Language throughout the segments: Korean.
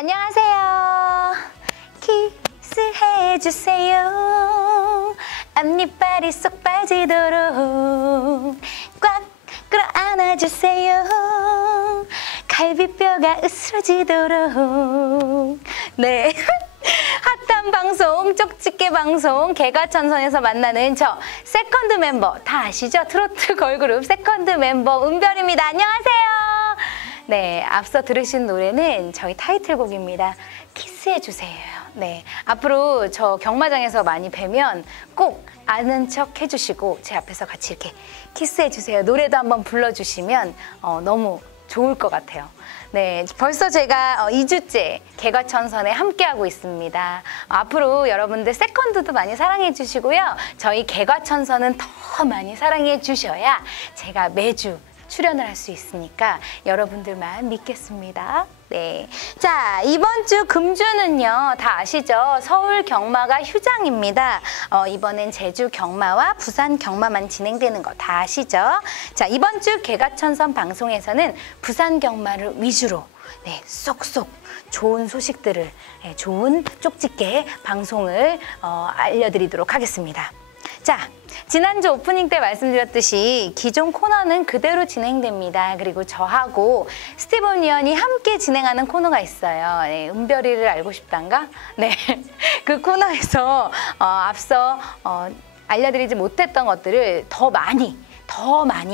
안녕하세요. 키스해주세요. 앞니빨이 쏙 빠지도록 꽉 끌어안아주세요. 갈비뼈가 으스러지도록. 네. 핫한 방송, 쪽집게 방송, 개가천선에서 만나는 저 세컨드 멤버, 다 아시죠? 트로트 걸그룹 세컨드 멤버 은별입니다. 안녕하세요. 네, 앞서 들으신 노래는 저희 타이틀곡입니다. 키스해주세요. 네, 앞으로 저 경마장에서 많이 뵈면 꼭 아는 척 해주시고 제 앞에서 같이 이렇게 키스해주세요. 노래도 한번 불러주시면 너무 좋을 것 같아요. 네, 벌써 제가 2주째 개가천선에 함께하고 있습니다. 앞으로 여러분들 세컨드도 많이 사랑해 주시고요. 저희 개가천선은 더 많이 사랑해 주셔야 제가 매주 출연을 할 수 있으니까 여러분들만 믿겠습니다. 네, 자, 이번 주 금주는요, 다 아시죠? 서울 경마가 휴장입니다. 이번엔 제주 경마와 부산 경마만 진행되는 거 다 아시죠? 자, 이번 주 개가천선 방송에서는 부산 경마를 위주로 네, 쏙쏙 좋은 소식들을, 좋은 쪽집게 방송을 알려드리도록 하겠습니다. 자, 지난주 오프닝 때 말씀드렸듯이 기존 코너는 그대로 진행됩니다. 그리고 저하고 스티븐 위원이 함께 진행하는 코너가 있어요. 네, 은별이를 알고 싶단가? 네, 그 코너에서 앞서 알려드리지 못했던 것들을 더 많이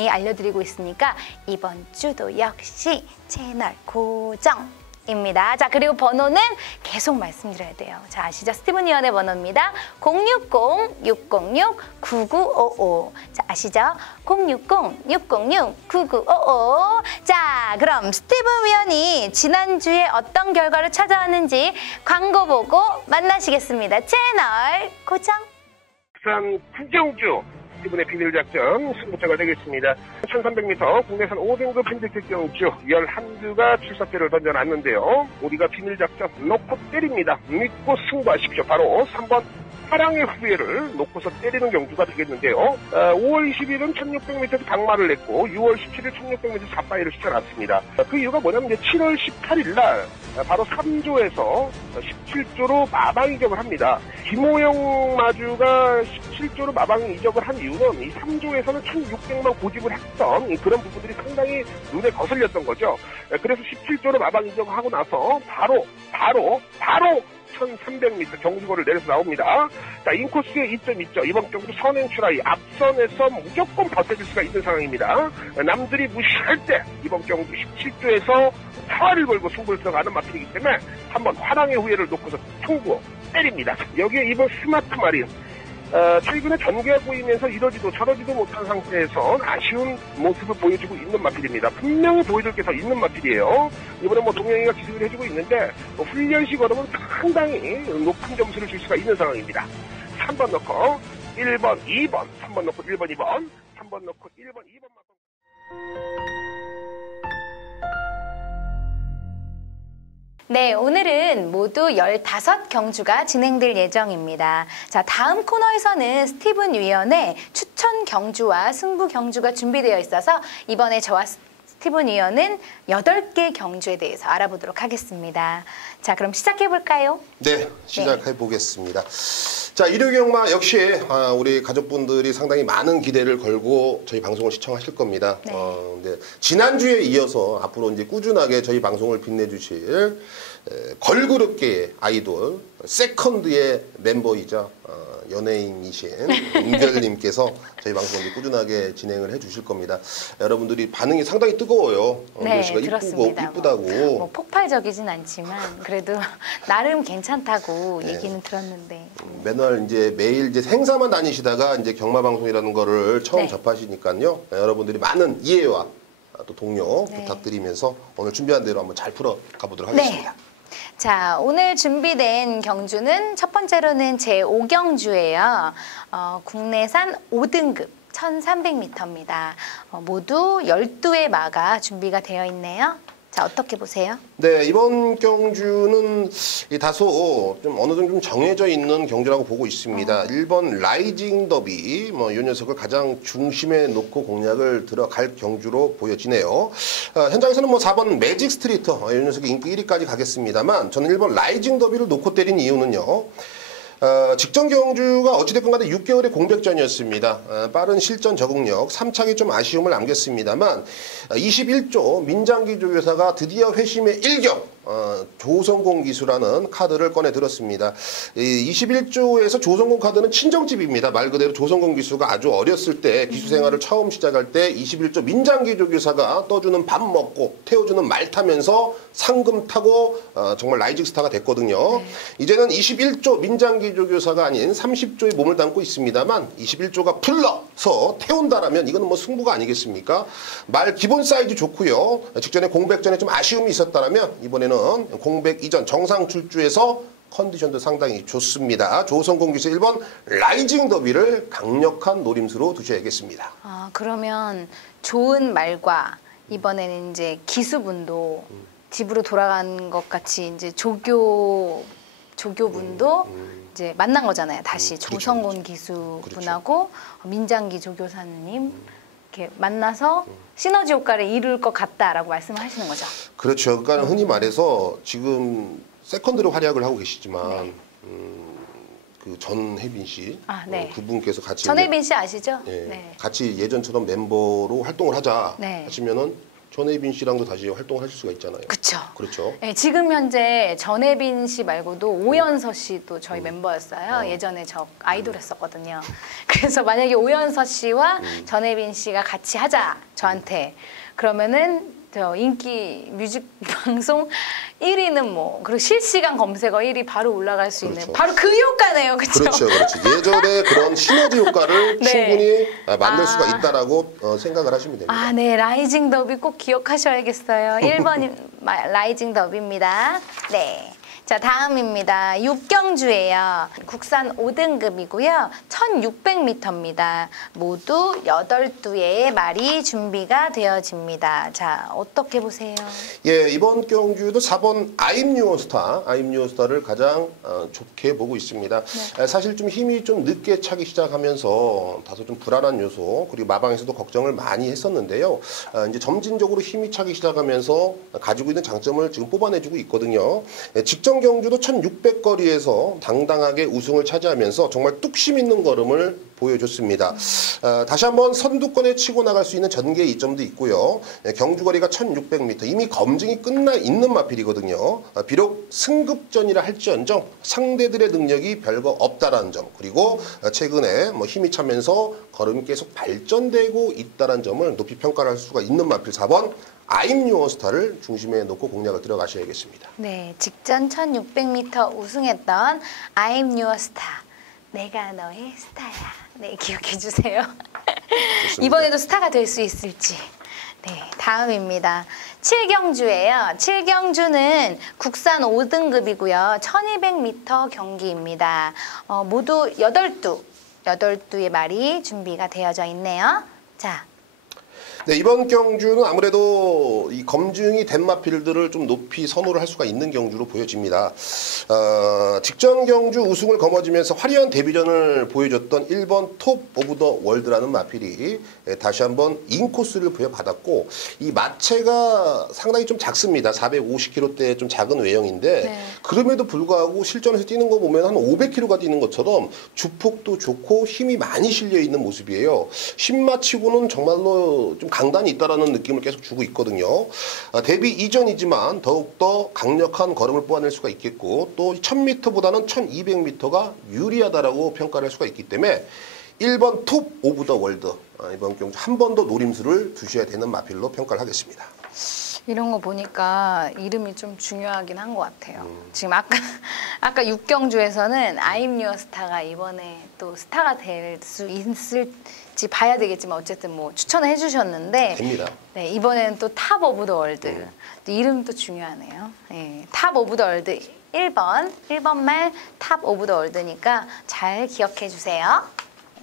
알려드리고 있으니까 이번 주도 역시 채널 고정! 입니다. 자, 그리고 번호는 계속 말씀드려야 돼요. 자, 아시죠? 스티븐 위원의 번호입니다. 060-606-9955. 자, 아시죠? 060-606-9955. 자, 그럼 스티븐 위원이 지난주에 어떤 결과를 찾아왔는지 광고 보고 만나시겠습니다. 채널 고정. 부산 구경주 스티븐의 비밀작전 승부처가 되겠습니다. 1300m 국내산 5등급 핸디캡 경주 11두가 출사표를 던져놨는데요. 우리가 비밀작전 놓고 때립니다. 믿고 승부하십시오. 바로 3번 사랑의 후예를 놓고서 때리는 경주가 되겠는데요. 5월 20일은 1600m에서 강마를 냈고 6월 17일 1600m 4파이를 시켜놨습니다. 그 이유가 뭐냐면 이제 7월 18일 날 바로 3조에서 17조로 마방 이적을 합니다. 김호영 마주가 17조로 마방 이적을 한 이유는 이 3조에서는 1600만 고집을 했던 그런 부분들이 상당히 눈에 거슬렸던 거죠. 그래서 17조로 마방 이적을 하고 나서 바로 1300m 경주거를 내려서 나옵니다. 자, 인코스의 이점 있죠. 이번 경주 선행 출하이 앞선에서 무조건 버텨줄 수가 있는 상황입니다. 남들이 무시할 때 이번 경주 17조에서 사활을 걸고 승부를 들어가는 마필이기 때문에 한번 화랑의 후예를 놓고서 승부 때립니다. 여기에 이번 스마트 마린 최근에 전개가 보이면서 이러지도 저러지도 못한 상태에서 아쉬운 모습을 보여주고 있는 마필입니다. 분명히 보여줄 게 더 있는 마필이에요. 이번에 동영이가 기술을 해주고 있는데 훈련시 걸으면 상당히 높은 점수를 줄 수가 있는 상황입니다. 3번 넣고 1번, 2번, 3번 넣고 1번, 2번, 3번 넣고 1번, 2번만. 네, 오늘은 모두 15경주가 진행될 예정입니다. 자, 다음 코너에서는 스티븐 위원의 추천 경주와 승부 경주가 준비되어 있어서 이번에 저와 스티븐 위원은 8개 경주에 대해서 알아보도록 하겠습니다. 자, 그럼 시작해볼까요? 네, 시작해보겠습니다. 자, 일요경마 역시 우리 가족분들이 상당히 많은 기대를 걸고 저희 방송을 시청하실 겁니다. 네. 근데 지난주에 이어서 앞으로 이제 꾸준하게 저희 방송을 빛내주실 걸그룹계의 아이돌 세컨드의 멤버이자 연예인이신 은별님께서 저희 방송을 꾸준하게 진행을 해주실 겁니다. 여러분들이 반응이 상당히 뜨거워요. 네, 은별 씨가 들었습니다. 이쁘다고. 뭐 폭발적이진 않지만 그래도 나름 괜찮다고 네. 얘기는 들었는데. 맨날 이제 매일 이제 행사만 다니시다가 이제 경마 방송이라는 거를 처음 네. 접하시니까요. 여러분들이 많은 이해와 또 동료 네. 부탁드리면서 오늘 준비한 대로 한번 잘 풀어 가보도록 하겠습니다. 네. 자, 오늘 준비된 경주는 첫 번째로는 제5경주예요. 국내산 5등급 1300m입니다. 모두 12의 마가 준비가 되어 있네요. 자, 어떻게 보세요? 네, 이번 경주는 다소 좀 어느 정도 좀 정해져 있는 경주라고 보고 있습니다. 1번 라이징 더비, 이 녀석을 가장 중심에 놓고 공략을 들어갈 경주로 보여지네요. 현장에서는 4번 매직 스트리트, 이 녀석이 인기 1위까지 가겠습니다만, 저는 1번 라이징 더비를 놓고 때린 이유는요. 직전 경주가 어찌됐건 간에 6개월의 공백전이었습니다. 빠른 실전 적응력, 3착이 좀 아쉬움을 남겼습니다만 21조 민장기 조교사가 드디어 회심의 일격 조성공 기수라는 카드를 꺼내 들었습니다. 21조에서 조성공 카드는 친정집입니다. 말 그대로 조성공 기수가 아주 어렸을 때 기수 생활을 처음 시작할 때 21조 민장기 조교사가 떠주는 밥 먹고 태워주는 말 타면서 상금 타고 정말 라이징 스타가 됐거든요. 이제는 21조 민장기 조교사가 아닌 30조에 몸을 담고 있습니다만 21조가 풀러서 태운다라면 이거는 승부가 아니겠습니까? 말 기본 사이즈 좋고요. 직전에 공백전에 좀 아쉬움이 있었다면 이번에는 공백 이전 정상 출주에서 컨디션도 상당히 좋습니다. 조성공 기수 1번 라이징 더비를 강력한 노림수로 두셔야겠습니다. 그러면 좋은 말과 이번에는 이제 기수분도 집으로 돌아간 것 같이 이제 조교분도 이제 만난 거잖아요. 다시 조성곤 기수분하고 민장기 조교사님 이렇게 만나서 시너지 효과를 이룰 것 같다라고 말씀하시는 거죠. 그렇죠. 그러니까 흔히 말해서 지금 세컨드로 활약을 하고 계시지만 그 전혜빈 씨, 네. 그분께서 같이 전혜빈 씨 아시죠? 예, 네. 같이 예전처럼 멤버로 활동을 하자 네. 하시면은 전혜빈 씨랑도 다시 활동을 하실 수가 있잖아요. 그렇죠. 그렇죠. 네, 지금 현재 전혜빈 씨 말고도 오연서 씨도 저희 멤버였어요. 예전에 저 아이돌 했었거든요. 그래서 만약에 오연서 씨와 전혜빈 씨가 같이 하자 저한테 그러면은 저 인기 뮤직 방송 1위는 그리고 실시간 검색어 1위 바로 올라갈 수 있는 그렇죠. 바로 그 효과네요. 그렇죠? 그렇죠. 예전에 그런 시너지 효과를 네. 충분히 만들 수가 있다라고 생각을 하시면 됩니다. 네. 라이징 더비 꼭 기억하셔야겠어요. 1번 라이징 더비입니다. 네. 자, 다음입니다. 6경주예요. 국산 5등급이고요. 1600m입니다. 모두 8두의 말이 준비가 되어집니다. 자, 어떻게 보세요? 예, 이번 경주도 4번 아임뉴어스타를 가장 좋게 보고 있습니다. 네. 사실 좀 힘이 좀 늦게 차기 시작하면서 다소 좀 불안한 요소 그리고 마방에서도 걱정을 많이 했었는데요. 이제 점진적으로 힘이 차기 시작하면서 가지고 있는 장점을 지금 뽑아내주고 있거든요. 직전 경주도 1600거리에서 당당하게 우승을 차지하면서 정말 뚝심 있는 걸음을 보여줬습니다. 다시 한번 선두권에 치고 나갈 수 있는 전개 이점도 있고요. 경주거리가 1600m 이미 검증이 끝나 있는 마필이거든요. 비록 승급전이라 할지언정 상대들의 능력이 별거 없다라는 점 그리고 최근에 힘이 차면서 걸음이 계속 발전되고 있다는 점을 높이 평가를 할 수가 있는 마필 4번 아임뉴어스타를 중심에 놓고 공략을 들어가셔야겠습니다. 네, 직전 1600m 우승했던 아임뉴어스타 내가 너의 스타야. 네, 기억해 주세요. 이번에도 스타가 될 수 있을지. 네, 다음입니다. 7경주예요. 7경주는 국산 5등급이고요. 1200m 경기입니다. 모두 8두의 말이 준비가 되어져 있네요. 자. 네, 이번 경주는 아무래도 이 검증이 된 마필들을 좀 높이 선호를 할 수가 있는 경주로 보여집니다. 직전 경주 우승을 거머쥐면서 화려한 데뷔전을 보여줬던 1번 톱 오브 더 월드라는 마필이 다시 한번 인코스를 부여받았고 이 마체가 상당히 좀 작습니다. 450kg대 좀 작은 외형인데 네. 그럼에도 불구하고 실전에서 뛰는 거 보면 한 500kg가 뛰는 것처럼 주폭도 좋고 힘이 많이 실려 있는 모습이에요. 신마치고는 정말로 좀 강단이 있다라는 느낌을 계속 주고 있거든요. 데뷔 이전이지만 더욱더 강력한 걸음을 뽑아낼 수가 있겠고 또 1000m보다는 1200m가 유리하다라고 평가를 할 수가 있기 때문에 1번 톱 오브 더 월드 이번 경주 한 번 더 노림수를 두셔야 되는 마필로 평가를 하겠습니다. 이런 거 보니까 이름이 좀 중요하긴 한 것 같아요. 지금 아까 6경주에서는 아임뉴어스타가 이번에 또 스타가 될 수 있을지 봐야 되겠지만 어쨌든 추천을 해주셨는데 됩니다. 네, 이번에는 또 탑 오브 더 월드 또 이름도 중요하네요. 네, 탑 오브 더 월드 1번 말 탑 오브 더 월드니까 잘 기억해 주세요.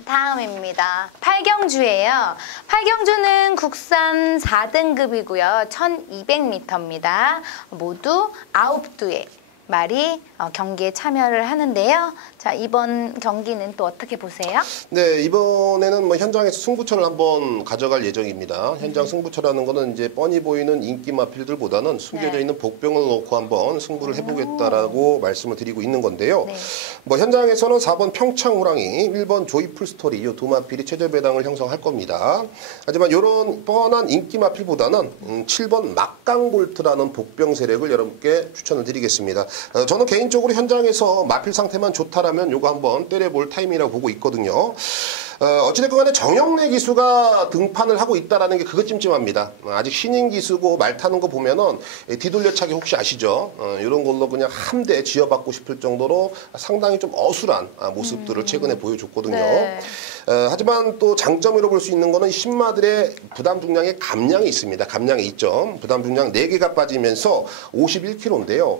다음입니다. 팔경주예요. 팔경주는 국산 4등급이고요. 1200m입니다. 모두 9두의 말이 경기에 참여를 하는데요. 자, 이번 경기는 또 어떻게 보세요? 네, 이번에는 뭐 현장에서 승부처를 한번 가져갈 예정입니다. 현장 승부처라는 거는 이제 뻔히 보이는 인기 마필들보다는 숨겨져 있는 복병을 놓고 한번 승부를 해보겠다라고 말씀을 드리고 있는 건데요. 네. 뭐 현장에서는 4번 평창 호랑이, 1번 조이풀 스토리 이 두 마필이 최저 배당을 형성할 겁니다. 하지만 이런 뻔한 인기 마필보다는 7번 막강볼트라는 복병 세력을 여러분께 추천을 드리겠습니다. 저는 개인적으로 현장에서 마필 상태만 좋다라면 요거 한번 때려볼 타임이라고 보고 있거든요. 어찌됐건 간에 정영래 기수가 등판을 하고 있다는 게 그것 찜찜합니다. 아직 신인 기수고 말 타는 거 보면은 뒤돌려차기 혹시 아시죠? 이런 걸로 그냥 함대 지어받고 싶을 정도로 상당히 좀 어수란 모습들을 최근에 보여줬거든요. 네. 하지만 또 장점으로 볼 수 있는 거는 신마들의 부담 중량의 감량이 있습니다. 감량이 있죠. 부담 중량 4개가 빠지면서 51kg인데요.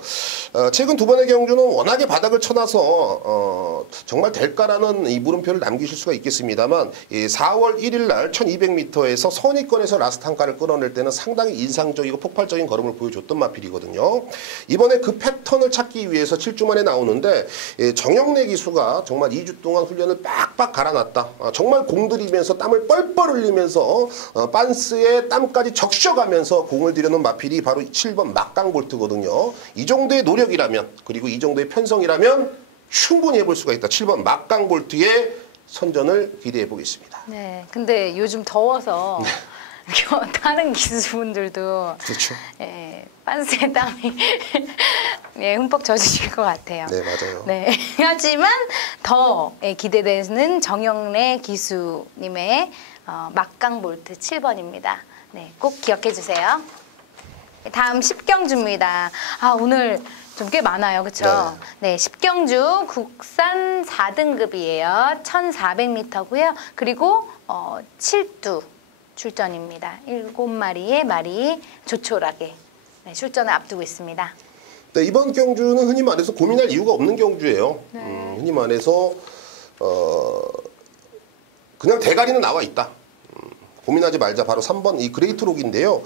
최근 두 번의 경주는 워낙에 바닥을 쳐놔서 정말 될까라는 이 물음표를 남기실 수가 있겠습니다만 4월 1일 날 1200m에서 선입권에서 라스트 한가를 끌어낼 때는 상당히 인상적이고 폭발적인 걸음을 보여줬던 마필이거든요. 이번에 그 패턴을 찾기 위해서 7주 만에 나오는데 정영래 기수가 정말 2주 동안 훈련을 빡빡 갈아놨다. 정말 공들이면서 땀을 뻘뻘 흘리면서 빤스에 땀까지 적셔가면서 공을 들여놓은 마필이 바로 7번 막강볼트거든요. 이 정도의 노력이라면 그리고 이 정도의 편성이라면 충분히 해볼 수가 있다. 7번 막강볼트의 선전을 기대해 보겠습니다. 네, 근데 요즘 더워서 다른 기수분들도 그렇죠. 예, 빤스에 땀이 예, 흠뻑 젖으실 것 같아요. 네, 맞아요. 네, 하지만 더 기대되는 정영래 기수님의 막강볼트 7번입니다. 네, 꼭 기억해 주세요. 다음 10경주입니다. 아, 오늘 좀 꽤 많아요. 그렇죠? 네, 10경주 국산 4등급이에요. 1400m고요. 그리고 7두 출전입니다. 7마리의 말이 조촐하게 출전을 앞두고 있습니다. 네, 이번 경주는 흔히 말해서 고민할 이유가 없는 경주예요. 흔히 말해서 그냥 대가리는 나와 있다. 고민하지 말자. 바로 3번 이 그레이트록인데요.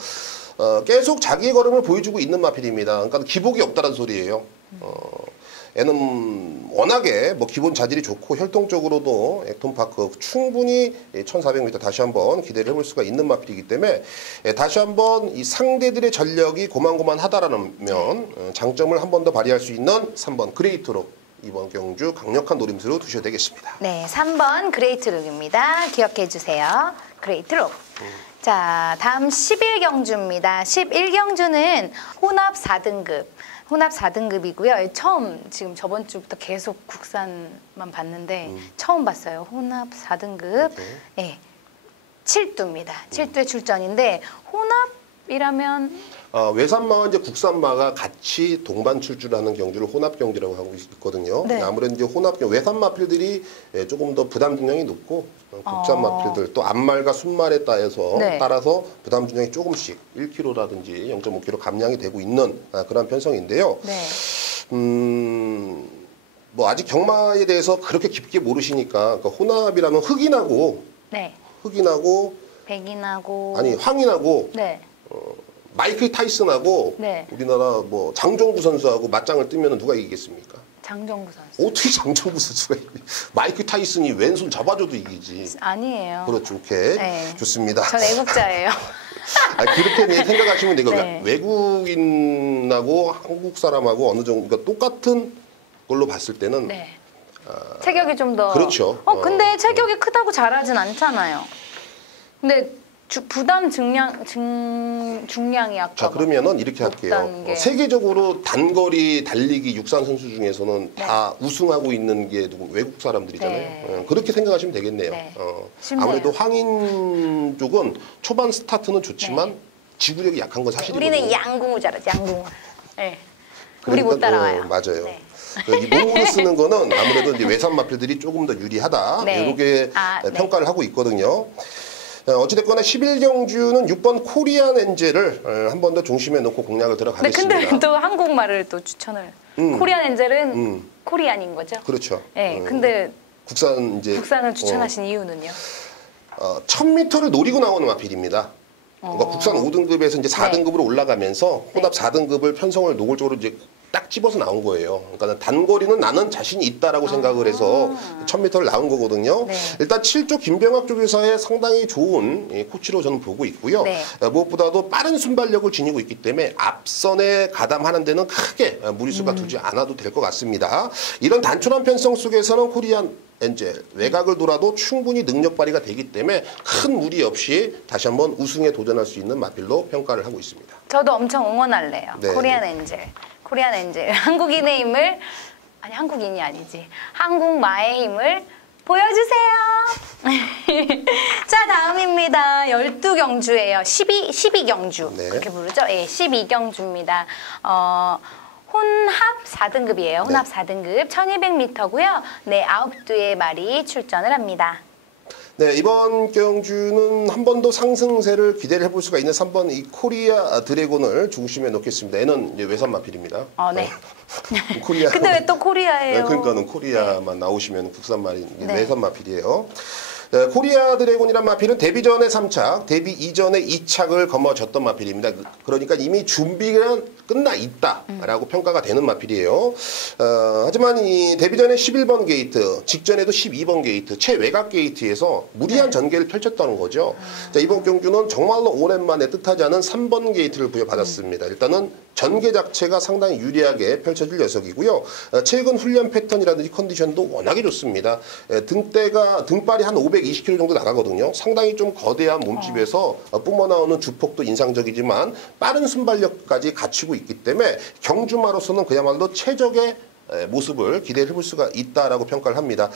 계속 자기의 걸음을 보여주고 있는 마필입니다. 그러니까 기복이 없다는 소리예요. 얘는 워낙에 뭐 기본 자질이 좋고 혈통적으로도 액톤파크 충분히 1400m 다시 한번 기대를 해볼 수가 있는 마필이기 때문에 다시 한번 이 상대들의 전력이 고만고만하다라면 장점을 한 번 더 발휘할 수 있는 3번 그레이트록 이번 경주 강력한 노림수로 두셔야 되겠습니다. 네, 3번 그레이트록입니다. 기억해 주세요. 그레이트록. 자, 다음 11경주입니다. 11경주는 혼합 4등급. 혼합 4등급이고요. 처음 지금 저번 주부터 계속 국산만 봤는데 처음 봤어요. 혼합 4등급. 네, 7두입니다. 7두의 출전인데 혼합이라면 외산마와 이제 국산마가 같이 동반 출주하는 경주를 혼합 경주라고 하고 있거든요. 네. 아무래도 이제 혼합 외산 마필들이 조금 더 부담 중량이 높고 국산 마필들 또 앞말과 순말에 따라서 부담 중량이 조금씩 1kg라든지 0.5kg 감량이 되고 있는 그런 편성인데요. 네. 뭐 아직 경마에 대해서 그렇게 깊게 모르시니까 그러니까 혼합이라면 흑인하고 백인하고 아니 황인하고 네. 마이클 타이슨하고 네. 우리나라 뭐 장종구 선수하고 맞짱을 뜨면 누가 이기겠습니까? 장종구 선수. 어떻게 장종구 선수가 이기? 마이클 타이슨이 왼손 잡아줘도 이기지. 아니에요. 그렇죠. 오케이. 네. 좋습니다. 전 애국자예요. 그렇게 생각하시면 되고 네. 외국인하고 한국 사람하고 어느 정도 그러니까 똑같은 걸로 봤을 때는 네. 체격이 좀 더. 그렇죠. 근데 체격이 크다고 잘하진 않잖아요. 근데 부담 중량이 아까. 자, 그러면은 이렇게 할게요. 세계적으로 단거리 달리기 육상 선수 중에서는 다 우승하고 있는 게 외국 사람들이잖아요. 네. 그렇게 생각하시면 되겠네요. 네. 아무래도 황인 쪽은 초반 스타트는 좋지만 지구력이 약한 건 사실이거든요. 우리는 양궁을 잘하지, 양궁을. 네. 우리 못 따라와요. 맞아요. 네. 이 몸으로 쓰는 거는 아무래도 이제 외산 마필들이 조금 더 유리하다. 네. 이렇게 평가를 하고 있거든요. 어찌됐거나 11경주는 6번 코리안 엔젤을 한 번 더 중심에 놓고 공략을 들어가겠습니다. 근데 또 한국말을 또 추천을. 코리안 엔젤은 코리안인 거죠? 그렇죠. 네, 근데 국산을 추천하신 이유는요? 1000m를 노리고 나오는 마필입니다. 그러니까 국산 5등급에서 이제 4등급으로 올라가면서 혼합 4등급을 편성을 노골적으로 이제 딱 집어서 나온 거예요. 그러니까 단거리는 나는 자신이 있다라고 생각을 해서 1000m를 나온 거거든요. 네. 일단 7조 김병학 쪽에서의 상당히 좋은 코치로 저는 보고 있고요. 네. 무엇보다도 빠른 순발력을 지니고 있기 때문에 앞선에 가담하는 데는 크게 무리수가 두지 않아도 될 것 같습니다. 이런 단촐한 편성 속에서는 코리안 엔젤 외곽을 돌아도 충분히 능력 발휘가 되기 때문에 큰 무리 없이 다시 한번 우승에 도전할 수 있는 마필로 평가를 하고 있습니다. 저도 엄청 응원할래요. 네. 코리안 엔젤. 한국인의 힘을, 아니 한국인이 아니지. 한국마의 힘을 보여주세요. 자, 다음입니다. 12경주예요. 12경주. 네. 그렇게 부르죠? 예, 12경주입니다. 혼합 4등급이에요. 혼합 4등급 1200m고요. 네, 9두의 말이 출전을 합니다. 네, 이번 경주는 한 번 더 상승세를 기대를 해볼 수가 있는 3번 이 코리아 드래곤을 중심에 놓겠습니다. 얘는 이제 외산 마필입니다. 네. 코리아. 근데 왜 또 코리아예요? 네, 그러니까는 코리아만 나오시면 국산 말인 네. 외산 마필이에요. 네, 코리아 드래곤이란 마필은 데뷔 전에 3착, 데뷔 이전에 2착을 거머쥐었던 마필입니다. 그러니까 이미 준비가 끝나 있다라고 평가가 되는 마필이에요. 하지만 이 데뷔 전에 11번 게이트, 직전에도 12번 게이트, 최외곽 게이트에서 무리한 전개를 펼쳤다는 거죠. 자, 이번 경주는 정말로 오랜만에 뜻하지 않은 3번 게이트를 부여받았습니다. 일단은 전개 자체가 상당히 유리하게 펼쳐질 녀석이고요. 최근 훈련 패턴이라든지 컨디션도 워낙에 좋습니다. 등발이 한 520kg 정도 나가거든요. 상당히 좀 거대한 몸집에서 뿜어나오는 주폭도 인상적이지만 빠른 순발력까지 갖추고 있기 때문에 경주마로서는 그야말로 최적의 모습을 기대해 볼 수가 있다라고 평가를 합니다.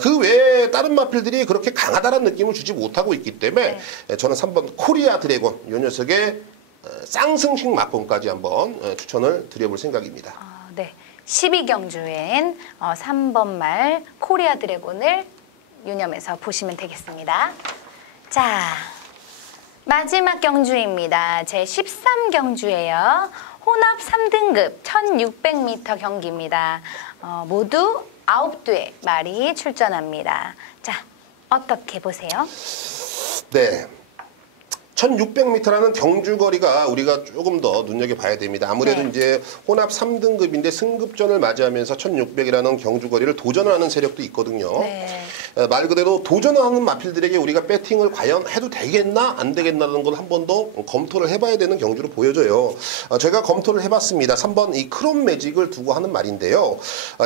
그 외에 다른 마필들이 그렇게 강하다는 느낌을 주지 못하고 있기 때문에 저는 3번 코리아 드래곤 이 녀석의 쌍승식 막권까지 한번 추천을 드려볼 생각입니다. 네. 12경주엔 3번 말 코리아 드래곤을 유념해서 보시면 되겠습니다. 자, 마지막 경주입니다. 제 13경주예요. 혼합 3등급 1600m 경기입니다. 모두 9두의 말이 출전합니다. 자, 어떻게 보세요? 네. 1600m라는 경주거리가 우리가 조금 더 눈여겨봐야 됩니다. 아무래도 네. 이제 혼합 3등급인데 승급전을 맞이하면서 1600이라는 경주거리를 도전하는 세력도 있거든요. 네. 말 그대로 도전하는 마필들에게 우리가 배팅을 과연 해도 되겠나 안 되겠나라는 걸 한 번 더 검토를 해봐야 되는 경주로 보여져요. 제가 검토를 해봤습니다. 3번 이 크롬 매직을 두고 하는 말인데요.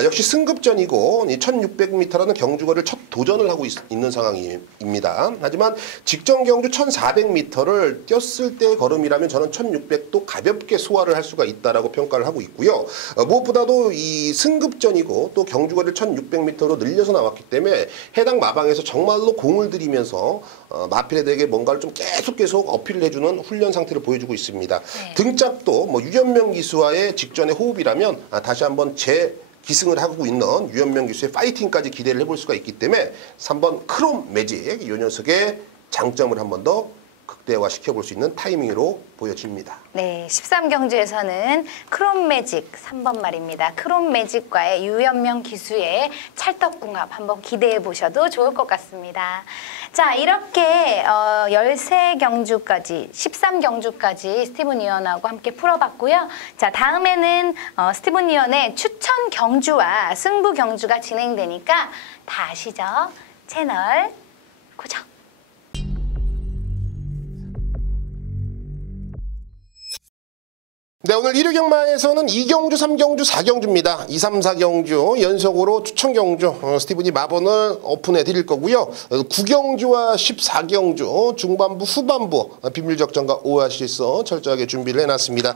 역시 승급전이고 1600m라는 경주거리를 첫 도전을 하고 있는 상황입니다. 하지만 직전 경주 1400m를 뛰었을 때의 걸음이라면 저는 1600도 가볍게 소화를 할 수가 있다라고 평가를 하고 있고요. 무엇보다도 이 승급전이고 또 경주거리를 1600m로 늘려서 나왔기 때문에 해당 마방에서 정말로 공을 들이면서 마필에게 뭔가를 좀 계속 어필을 해주는 훈련 상태를 보여주고 있습니다. 네. 등짝도 뭐 유연명 기수와의 직전의 호흡이라면 다시 한번 기승을 하고 있는 유연명 기수의 파이팅까지 기대를 해볼 수가 있기 때문에 3번 크롬 매직 이 녀석의 장점을 한 번 더 극대화시켜볼 수 있는 타이밍으로 보여집니다. 네, 13경주에서는 크롬 매직 3번 말입니다. 크롬 매직과의 유연명 기수의 찰떡궁합 한번 기대해 보셔도 좋을 것 같습니다. 자, 이렇게 13경주까지 13경주까지 스티븐 이언하고 함께 풀어봤고요. 자, 다음에는 스티븐 이언의 추천 경주와 승부 경주가 진행되니까 다 아시죠? 채널 고정. 네, 오늘 1위 경마에서는 2경주, 3경주, 4경주입니다. 2, 3, 4경주 연속으로 추천 경주 스티븐이 마번을 오픈해 드릴 거고요. 9경주와 14경주 중반부, 후반부 비밀적정과 오아시스 철저하게 준비를 해놨습니다.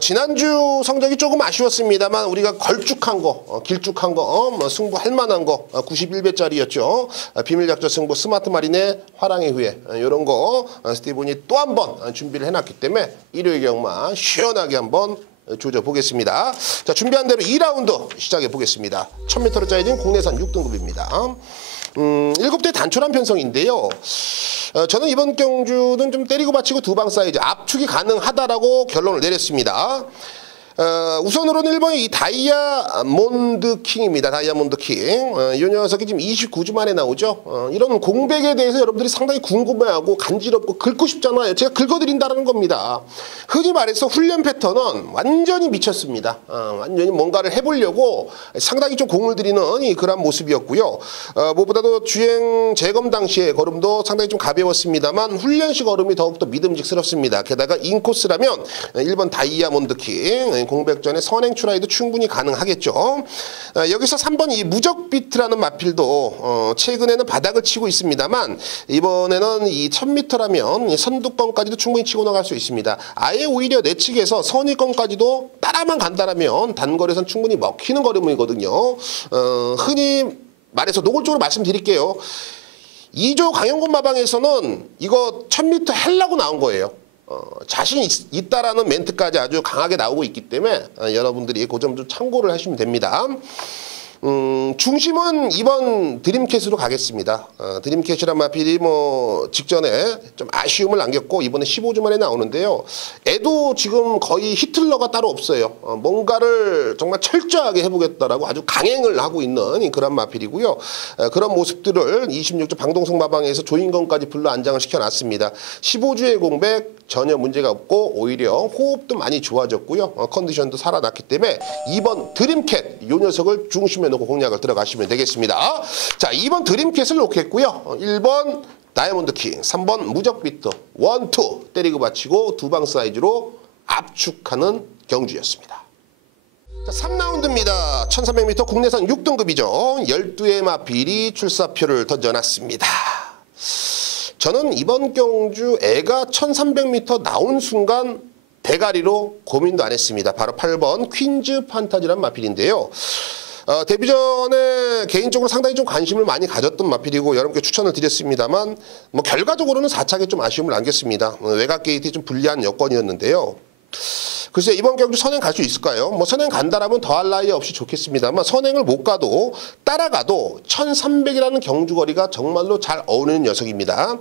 지난주 성적이 조금 아쉬웠습니다만 우리가 걸쭉한 거, 길쭉한 거, 승부할 만한 거 91배짜리였죠. 비밀작전 승부 스마트 마린의 화랑의 후예 이런 거 스티븐이 또 한 번 준비를 해놨기 때문에 1위 경마 시원하게 한번 조져보겠습니다. 자, 준비한 대로 2라운드 시작해 보겠습니다. 1000m로 짜여진 국내산 6등급입니다. 7대 단촐한 편성인데요. 저는 이번 경주는 좀 때리고 받치고 두 방 사이즈 압축이 가능하다라고 결론을 내렸습니다. 우선으로는 1번이 이 다이아몬드 킹입니다. 다이아몬드 킹. 이 녀석이 지금 29주 만에 나오죠. 이런 공백에 대해서 여러분들이 상당히 궁금해하고 간지럽고 긁고 싶잖아요. 제가 긁어드린다는 겁니다. 흔히 말해서 훈련 패턴은 완전히 미쳤습니다. 완전히 뭔가를 해보려고 상당히 좀 공을 들이는 그런 모습이었고요. 무엇보다도 주행 재검 당시에 걸음도 상당히 좀 가벼웠습니다만 훈련식 걸음이 더욱더 믿음직스럽습니다. 게다가 인코스라면 1번 다이아몬드 킹. 공백전에 선행 출하에도 충분히 가능하겠죠. 여기서 3번 이 무적비트라는 마필도 최근에는 바닥을 치고 있습니다만 이번에는 이 1000m라면 선두권까지도 충분히 치고 나갈 수 있습니다. 아예 오히려 내측에서 선위권까지도 따라만 간다라면 단거리에선 충분히 먹히는 걸음이거든요. 흔히 말해서 노골적으로 말씀드릴게요. 2조 강영권 마방에서는 이거 1000m 하려고 나온 거예요. 자신 있다라는 멘트까지 아주 강하게 나오고 있기 때문에 여러분들이 그 점 좀 참고를 하시면 됩니다. 중심은 이번 드림캣으로 가겠습니다. 드림캣이란 마필이 뭐 직전에 좀 아쉬움을 남겼고 이번에 15주 만에 나오는데요. 애도 지금 거의 히틀러가 따로 없어요. 뭔가를 정말 철저하게 해보겠다라고 아주 강행을 하고 있는 그런 마필이고요. 그런 모습들을 26주 방동석 마방에서 조인건까지 불러 안장을 시켜놨습니다. 15주의 공백 전혀 문제가 없고 오히려 호흡도 많이 좋아졌고요. 컨디션도 살아났기 때문에 2번 드림캣 이 녀석을 중심에 놓고 공략을 들어가시면 되겠습니다. 자, 2번 드림캣을 놓겠고요. 1번 다이아몬드 킹, 3번 무적비트 1, 2 때리고 받치고 두 방 사이즈로 압축하는 경주였습니다. 자, 3라운드입니다. 1300m 국내선 6등급이죠. 12의 마필이 출사표를 던져놨습니다. 저는 이번 경주 애가 1300m 나온 순간 대가리로 고민도 안 했습니다. 바로 8번 퀸즈 판타지란 마필인데요. 데뷔 전에 개인적으로 상당히 좀 관심을 많이 가졌던 마필이고 여러분께 추천을 드렸습니다만 뭐 결과적으로는 4착에 좀 아쉬움을 남겼습니다. 외곽 게이트에 좀 불리한 여건이었는데요. 글쎄 이번 경주 선행 갈 수 있을까요? 뭐 선행 간다라면 더할 나위 없이 좋겠습니다만 선행을 못 가도 따라가도 1300이라는 경주거리가 정말로 잘 어울리는 녀석입니다.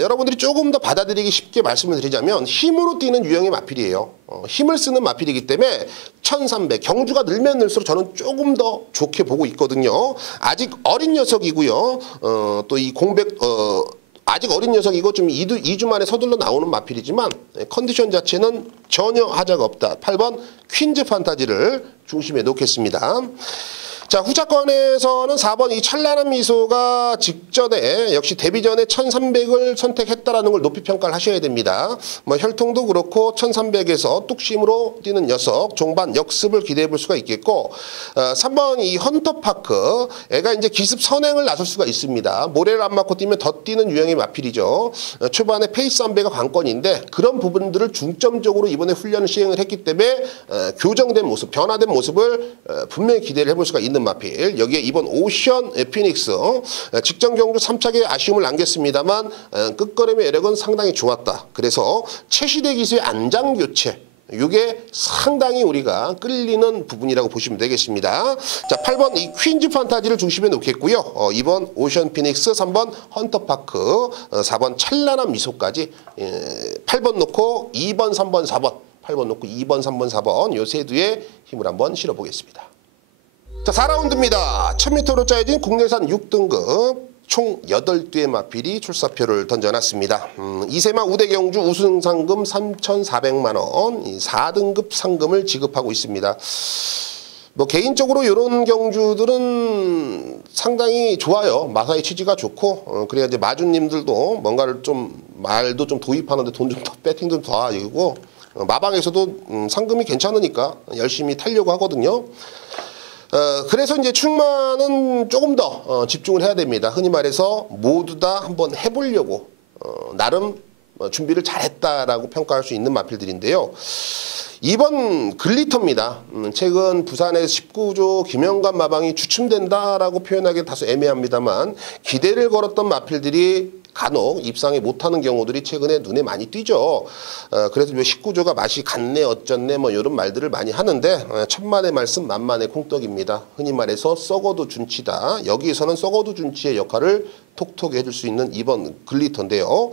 여러분들이 조금 더 받아들이기 쉽게 말씀을 드리자면 힘으로 뛰는 유형의 마필이에요. 힘을 쓰는 마필이기 때문에 1300 경주가 늘면 늘수록 저는 조금 더 좋게 보고 있거든요. 아직 어린 녀석이고요. 또 이 공백 아직 어린 녀석이고 좀 2주 만에 서둘러 나오는 마필이지만 컨디션 자체는 전혀 하자가 없다. 8번 퀸즈 판타지를 중심에 놓겠습니다. 자, 후차권에서는 4번 이 찬란한 미소가 직전에 역시 데뷔 전에 1300을 선택했다라는 걸 높이 평가를 하셔야 됩니다. 뭐 혈통도 그렇고 1300에서 뚝심으로 뛰는 녀석 종반 역습을 기대해 볼 수가 있겠고 3번 이 헌터파크 애가 이제 기습 선행을 나설 수가 있습니다. 모래를 안 맞고 뛰면 더 뛰는 유형의 마필이죠. 초반에 페이스 안배가 관건인데 그런 부분들을 중점적으로 이번에 훈련을 시행을 했기 때문에 교정된 모습, 변화된 모습을 분명히 기대를 해볼 수가 있는 마필. 여기에 이번 오션 피닉스 직전 경주 3착에 아쉬움을 남겼습니다만 끝걸음의 여력은 상당히 좋았다. 그래서 최시대 기수의 안장 교체 이게 상당히 우리가 끌리는 부분이라고 보시면 되겠습니다. 자, 8번 이 퀸즈 판타지를 중심에 놓겠고요. 2번 오션 피닉스, 3번 헌터파크, 4번 찬란한 미소까지 8번 놓고 2번, 3번, 4번 8번 놓고 2번, 3번, 4번 요 세 두의 힘을 한번 실어보겠습니다. 자, 4라운드입니다. 1000m로 짜여진 국내산 6등급 총 8두의 마필이 출사표를 던져놨습니다. 이세마 우대 경주 우승 상금 3,400만 원, 4등급 상금을 지급하고 있습니다. 뭐 개인적으로 이런 경주들은 상당히 좋아요. 마사의 취지가 좋고 그래야 이제 마주님들도 뭔가를 좀 말도 좀 도입하는데 돈 좀 더 배팅 좀 더 하고 마방에서도 상금이 괜찮으니까 열심히 타려고 하거든요. 그래서 이제 충만은 조금 더 집중을 해야 됩니다. 흔히 말해서 모두 다 한번 해보려고 나름 준비를 잘했다라고 평가할 수 있는 마필들인데요. 2번 글리터입니다. 최근 부산에서 19조 김영관 마방이 주춤된다라고 표현하기 다소 애매합니다만 기대를 걸었던 마필들이 간혹 입상에 못하는 경우들이 최근에 눈에 많이 띄죠. 그래서 뭐 19조가 맛이 갔네 어쩌네 뭐 이런 말들을 많이 하는데 천만의 말씀 만만의 콩떡입니다. 흔히 말해서 썩어도 준치다. 여기에서는 썩어도 준치의 역할을 톡톡히 해줄 수 있는 이번 글리터인데요.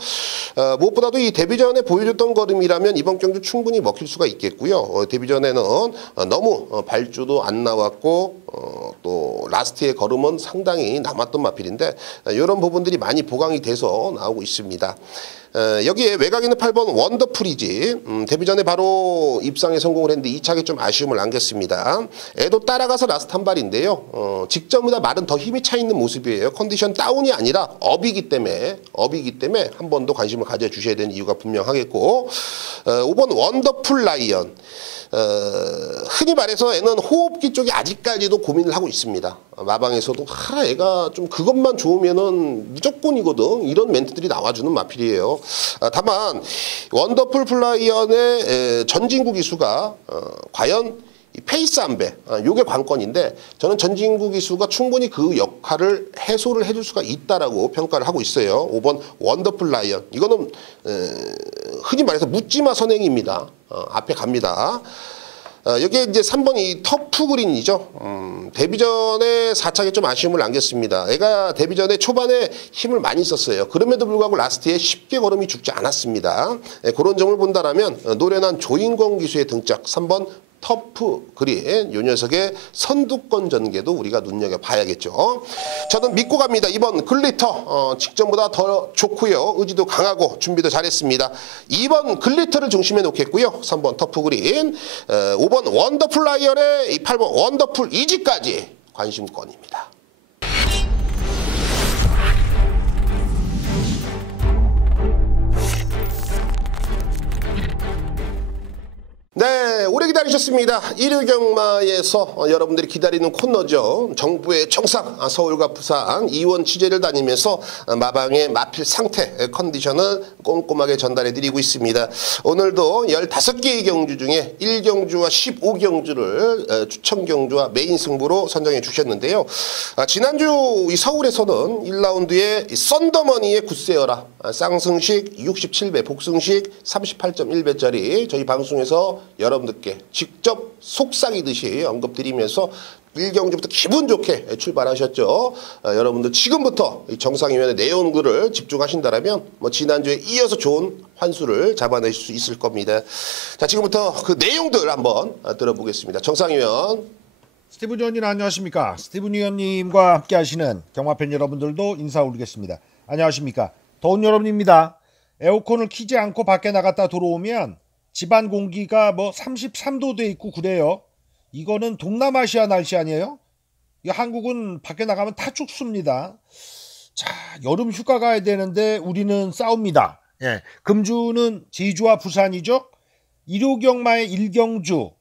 무엇보다도 이 데뷔전에 보여줬던 걸음이라면 이번 경주 충분히 먹힐 수가 있겠고요. 데뷔전에는 너무 발주도 안 나왔고 또 라스트의 걸음은 상당히 남았던 마필인데 이런 부분들이 많이 보강이 돼서 나오고 있습니다. 여기에 외곽에는 8번 원더풀이지 데뷔전에 바로 입상에 성공을 했는데 2차에 좀 아쉬움을 안겼습니다. 애도 따라가서 라스트 한 발인데요. 직전보다 말은 더 힘이 차 있는 모습이에요. 컨디션 다운이 아니라 업이기 때문에 한 번 더 관심을 가져주셔야 되는 이유가 분명하겠고 5번 원더풀 라이언 흔히 말해서 애는 호흡기 쪽에 아직까지도 고민을 하고 있습니다. 마방에서도 애가 좀 그것만 좋으면은 무조건이거든 이런 멘트들이 나와주는 마필이에요. 다만 원더풀 플라이언의 전진구 기수가 과연 페이스 안배 요게 관건인데 저는 전진구 기수가 충분히 그 역할을 해소를 해줄 수가 있다라고 평가를 하고 있어요. 5번 원더풀 라이언 이거는 흔히 말해서 묻지마 선행입니다. 앞에 갑니다. 여기에 이제 3번 이 터프 그린이죠. 데뷔전에 4차에 좀 아쉬움을 안겼습니다. 애가 데뷔전에 초반에 힘을 많이 썼어요. 그럼에도 불구하고 라스트에 쉽게 걸음이 죽지 않았습니다. 그런 점을 본다라면 노련한 조인권 기수의 등짝 3번 터프 그린 요 녀석의 선두권 전개도 우리가 눈여겨봐야겠죠. 저는 믿고 갑니다. 이번 글리터 직전보다 더 좋고요. 의지도 강하고 준비도 잘했습니다. 2번 글리터를 중심에 놓겠고요. 3번 터프 그린 5번 원더풀 라이언의 8번 원더풀 이지까지 관심권입니다. 네, 오래 기다리셨습니다. 일요경마에서 여러분들이 기다리는 코너죠. 정부의 정상, 서울과 부산 이원 취재를 다니면서 마방의 마필 상태, 컨디션을 꼼꼼하게 전달해드리고 있습니다. 오늘도 15개의 경주 중에 1경주와 15경주를 추천 경주와 메인 승부로 선정해 주셨는데요. 지난주 이 서울에서는 1라운드에 썬더머니의 굿세어라 쌍승식 67배, 복승식 38.1배짜리 저희 방송에서 여러분들께 직접 속삭이듯이 언급드리면서 1경주부터 기분 좋게 출발하셨죠. 여러분들 지금부터 정상위원회 내용들을 집중하신다면 지난주에 이어서 좋은 환수를 잡아내실 수 있을 겁니다. 자, 지금부터 그 내용들 한번 들어보겠습니다. 정상위원. 스티븐 의원님 안녕하십니까. 스티븐 의원님과 함께 하시는 경마팬 여러분들도 인사 올리겠습니다. 안녕하십니까. 더운 여름입니다. 에어컨을 켜지 않고 밖에 나갔다 들어오면 집안 공기가 33도 돼 있고 그래요. 이거는 동남아시아 날씨 아니에요? 한국은 밖에 나가면 다 죽습니다. 자, 여름 휴가 가야 되는데 우리는 싸웁니다. 예, 금주는 제주와 부산이죠. 일요경마의 1경주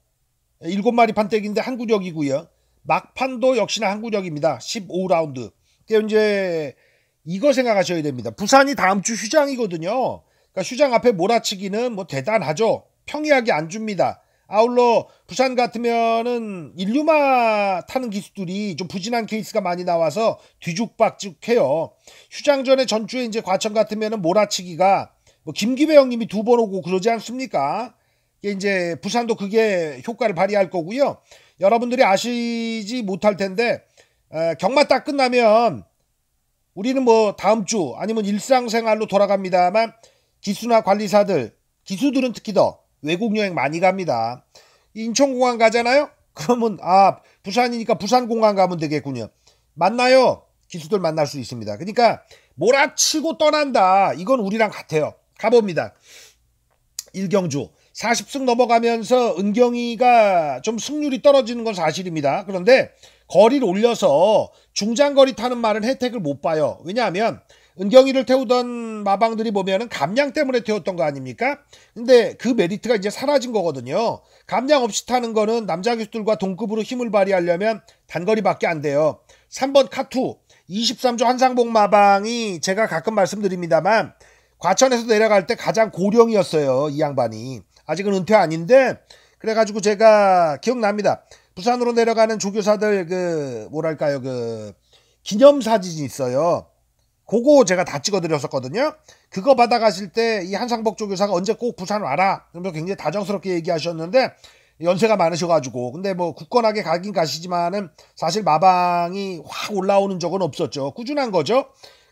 7마리 판때기인데 한 구력이고요. 막판도 역시나 한 구력입니다. 15라운드. 그러니까 이제 이거 생각하셔야 됩니다. 부산이 다음 주 휴장이거든요. 그러니까 휴장 앞에 몰아치기는 대단하죠. 평이하게 안 줍니다. 아울러 부산 같으면은 인류마 타는 기수들이 좀 부진한 케이스가 많이 나와서 뒤죽박죽해요. 휴장 전에 전주에 이제 과천 같으면은 몰아치기가 김기배 형님이 2번 오고 그러지 않습니까? 이제 부산도 그게 효과를 발휘할 거고요. 여러분들이 아시지 못할 텐데 경마 딱 끝나면 우리는 다음 주 아니면 일상생활로 돌아갑니다만 기수나 관리사들, 기수들은 특히 더 외국 여행 많이 갑니다. 인천공항 가잖아요? 그러면 부산이니까 부산공항 가면 되겠군요. 만나요. 기수들 만날 수 있습니다. 그러니까 몰아치고 떠난다. 이건 우리랑 같아요. 가봅니다. 1경주 40승 넘어가면서 은경이가 좀 승률이 떨어지는 건 사실입니다. 그런데 거리를 올려서 중장거리 타는 말은 혜택을 못 봐요. 왜냐하면 은경이를 태우던 마방들이 보면은 감량 때문에 태웠던 거 아닙니까? 근데 그 메리트가 이제 사라진 거거든요. 감량 없이 타는 거는 남자 기수들과 동급으로 힘을 발휘하려면 단거리밖에 안 돼요. 3번 카투 23조 한상봉 마방이 제가 가끔 말씀드립니다만 과천에서 내려갈 때 가장 고령이었어요. 이 양반이. 아직은 은퇴 아닌데 그래가지고 제가 기억납니다. 부산으로 내려가는 조교사들 기념사진이 있어요. 그거 제가 다 찍어드렸었거든요. 그거 받아가실 때 이 한상복 조교사가 언제 꼭 부산 와라 그러면서 굉장히 다정스럽게 얘기하셨는데 연세가 많으셔가지고 근데 뭐 굳건하게 가긴 가시지만은 사실 마방이 확 올라오는 적은 없었죠. 꾸준한 거죠.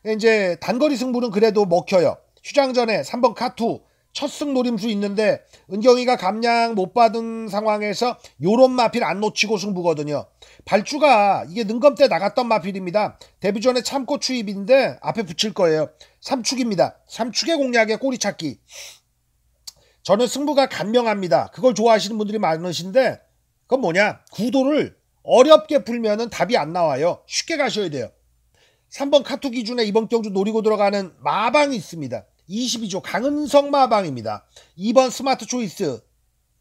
이제 단거리 승부는 그래도 먹혀요. 휴장전에 3번 카투 첫 승 노림수 있는데 은경이가 감량 못 받은 상황에서 요런 마필 안 놓치고 승부거든요. 발주가 이게 능검 때 나갔던 마필입니다. 데뷔 전에 참고 추입인데 앞에 붙일 거예요. 3축입니다. 3축의 공략에 꼬리 찾기. 저는 승부가 간명합니다. 그걸 좋아하시는 분들이 많으신데 그건 뭐냐? 구도를 어렵게 풀면은 답이 안 나와요. 쉽게 가셔야 돼요. 3번 카투 기준에 이번 경주 노리고 들어가는 마방이 있습니다. 22조 강은성 마방입니다. 2번 스마트 초이스,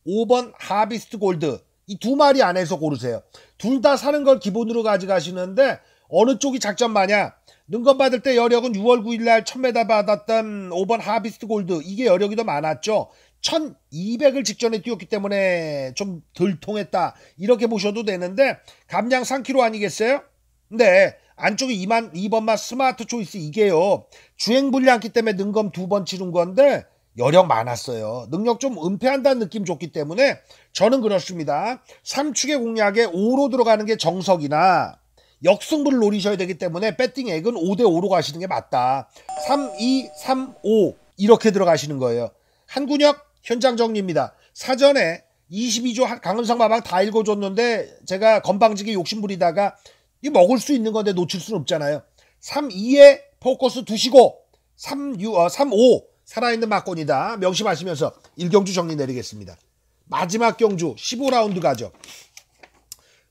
5번 하비스트 골드. 이 두 마리 안에서 고르세요. 둘 다 사는 걸 기본으로 가져가시는데 어느 쪽이 작전 마냐? 능검 받을 때 여력은 6월 9일날 1000m 받았던 5번 하비스트 골드. 이게 여력이 더 많았죠. 1200을 직전에 뛰었기 때문에 좀 덜 통했다. 이렇게 보셔도 되는데 감량 3kg 아니겠어요? 근데 안쪽에 2번만 스마트 초이스 이게요. 주행 불량기 때문에 능검 2번 치른 건데 여력 많았어요. 능력 좀 은폐한다는 느낌 줬기 때문에 저는 그렇습니다. 3축의 공략에 5로 들어가는 게 정석이나 역승부를 노리셔야 되기 때문에 배팅액은 5대5로 가시는 게 맞다. 3, 2, 3, 5 이렇게 들어가시는 거예요. 한군혁 현장 정리입니다. 사전에 22조 강은성 마방 다 읽어줬는데 제가 건방지게 욕심부리다가 이 먹을 수 있는 건데 놓칠 수는 없잖아요. 3, 2에 포커스 두시고 3, 5 살아있는 막권이다. 명심하시면서 1경주 정리 내리겠습니다. 마지막 경주 15라운드 가죠.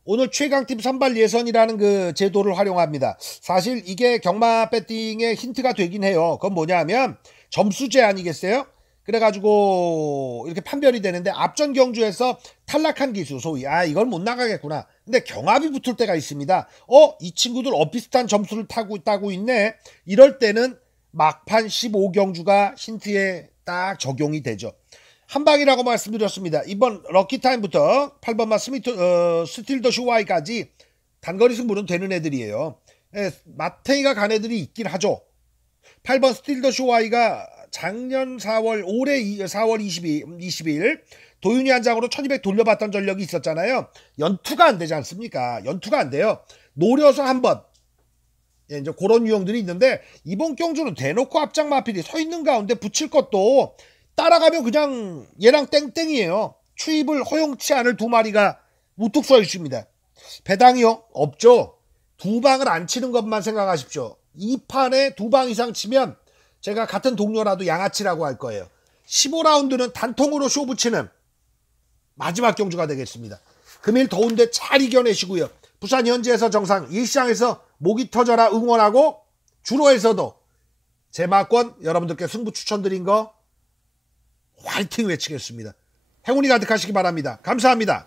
오늘 최강팀 선발 예선이라는 그 제도를 활용합니다. 사실 이게 경마 배팅의 힌트가 되긴 해요. 그건 뭐냐면 점수제 아니겠어요? 그래가지고 이렇게 판별이 되는데 앞전 경주에서 탈락한 기수 소위 이걸 못 나가겠구나. 근데 경합이 붙을 때가 있습니다. 이 친구들 비슷한 점수를 따고 있네. 이럴 때는 막판 15경주가 힌트에 딱 적용이 되죠. 한방이라고 말씀드렸습니다. 이번 럭키타임부터 8번마 스틸 더 쇼와이까지 단거리 승부는 되는 애들이에요. 마탱이가 간 애들이 있긴 하죠. 8번 스틸 더 쇼와이가 작년 4월 올해 4월 20일 도윤이 한 장으로 1200 돌려봤던 전력이 있었잖아요. 연투가 안 되지 않습니까? 연투가 안 돼요. 노려서 한번 이제 그런 유형들이 있는데 이번 경주는 대놓고 앞장 마필이 서 있는 가운데 붙일 것도 따라가면 그냥 얘랑 땡땡이에요. 추입을 허용치 않을 두 마리가 우뚝 서 있습니다. 배당이요? 없죠. 두 방을 안 치는 것만 생각하십시오. 이 판에 두 방 이상 치면 제가 같은 동료라도 양아치라고 할 거예요. 15라운드는 단통으로 쇼 붙이는 마지막 경주가 되겠습니다. 금일 더운데 잘 이겨내시고요. 부산 현지에서 정상, 일시장에서 목이 터져라 응원하고 주로에서도 제 막권 여러분들께 승부 추천드린 거 화이팅 외치겠습니다. 행운이 가득하시기 바랍니다. 감사합니다.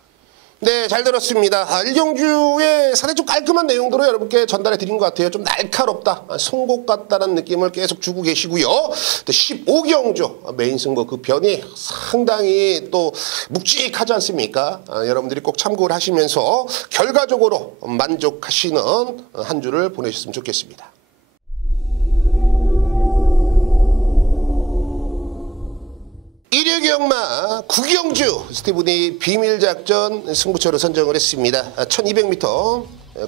네, 잘 들었습니다. 1경주의 상당히 좀 깔끔한 내용들을 여러분께 전달해 드린 것 같아요. 좀 날카롭다, 송곳 같다는 느낌을 계속 주고 계시고요. 15경주 메인 승부 그 편이 상당히 또 묵직하지 않습니까? 여러분들이 꼭 참고를 하시면서 결과적으로 만족하시는 한 주를 보내셨으면 좋겠습니다. 일요경마 9경주 스티븐이 비밀작전 승부처를 선정을 했습니다. 1200m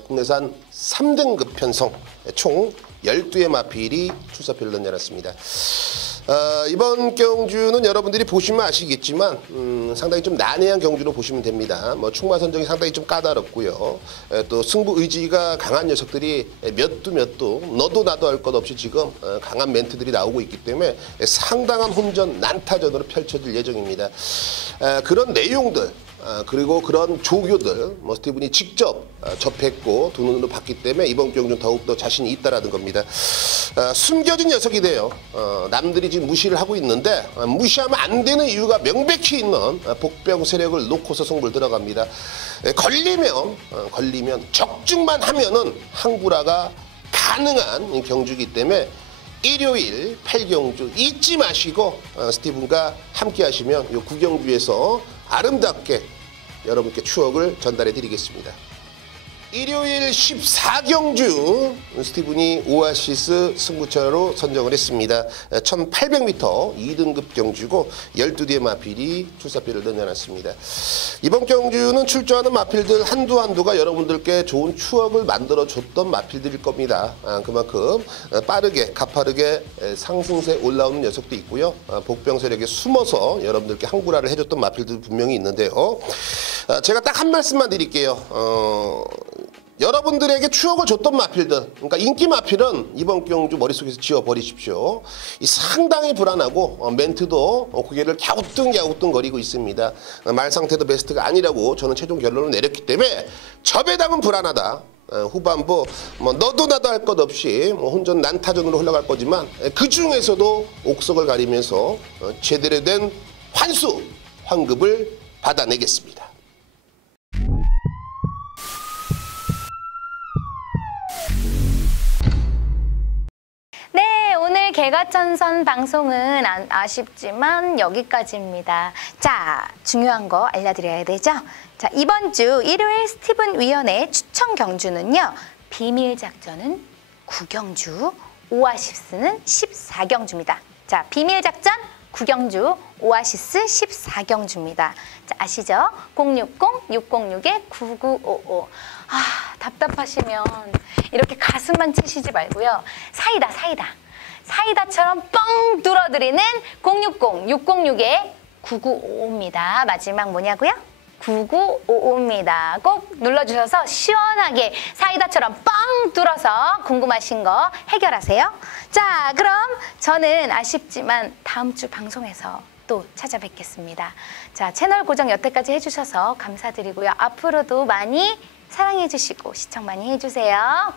국내산 3등급 편성 총 12의 마필이 출사표를 던져놨습니다. 이번 경주는 여러분들이 보시면 아시겠지만 상당히 좀 난해한 경주로 보시면 됩니다. 충마 선정이 상당히 좀 까다롭고요. 또 승부 의지가 강한 녀석들이 몇 두 너도 나도 할 것 없이 지금 강한 멘트들이 나오고 있기 때문에 상당한 혼전 난타전으로 펼쳐질 예정입니다. 그런 내용들 그리고 그런 조교들 스티븐이 직접 접했고 두 눈으로 봤기 때문에 이번 경주는 더욱더 자신이 있다라는 겁니다. 숨겨진 녀석이 돼요. 남들이 지금 무시를 하고 있는데 무시하면 안 되는 이유가 명백히 있는 복병 세력을 놓고서 승부를 들어갑니다. 걸리면 적중만 하면은 항구라가 가능한 경주이기 때문에 일요일 8경주 잊지 마시고 스티븐과 함께 하시면 이 9경주에서 아름답게 여러분께 추억을 전달해 드리겠습니다. 일요일 14경주 스티븐이 오아시스 승부처로 선정을 했습니다. 1800m 2등급 경주고 12대의 마필이 출사표를 던져놨습니다. 이번 경주는 출전하는 마필들 한두가 여러분들께 좋은 추억을 만들어줬던 마필들일 겁니다. 그만큼 빠르게 가파르게 상승세에 올라오는 녀석도 있고요. 복병 세력에 숨어서 여러분들께 항구라를 해줬던 마필들 분명히 있는데요. 제가 딱 한 말씀만 드릴게요. 여러분들에게 추억을 줬던 마필들, 그러니까 인기 마필은 이번 경주 머릿속에서 지워버리십시오. 상당히 불안하고 멘트도 고개를 갸우뚱 거리고 있습니다. 말 상태도 베스트가 아니라고 저는 최종 결론을 내렸기 때문에 저 배당은 불안하다. 후반부 너도 나도 할 것 없이 혼전 난타전으로 흘러갈 거지만 그 중에서도 옥석을 가리면서 제대로 된 환급을 받아내겠습니다. 네, 오늘 개가천선 방송은 아쉽지만 여기까지입니다. 자, 중요한 거 알려드려야 되죠? 자, 이번 주 일요일 스티븐 위원의 추천 경주는요. 비밀작전은 9경주, 오아시스는 14경주입니다. 자, 비밀작전 9경주, 오아시스 14경주입니다. 자, 아시죠? 060-606-9955. 답답하시면 이렇게 가슴만 치시지 말고요. 사이다처럼 뻥 뚫어드리는 060-606-9955입니다. 마지막 뭐냐고요? 9955입니다. 꼭 눌러주셔서 시원하게 사이다처럼 뻥 뚫어서 궁금하신 거 해결하세요. 자, 그럼 저는 아쉽지만 다음 주 방송에서 또 찾아뵙겠습니다. 자, 채널 고정 여태까지 해주셔서 감사드리고요. 앞으로도 많이 사랑해주시고 시청 많이 해주세요.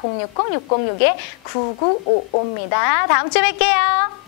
060-606-9955입니다. 다음 주에 뵐게요.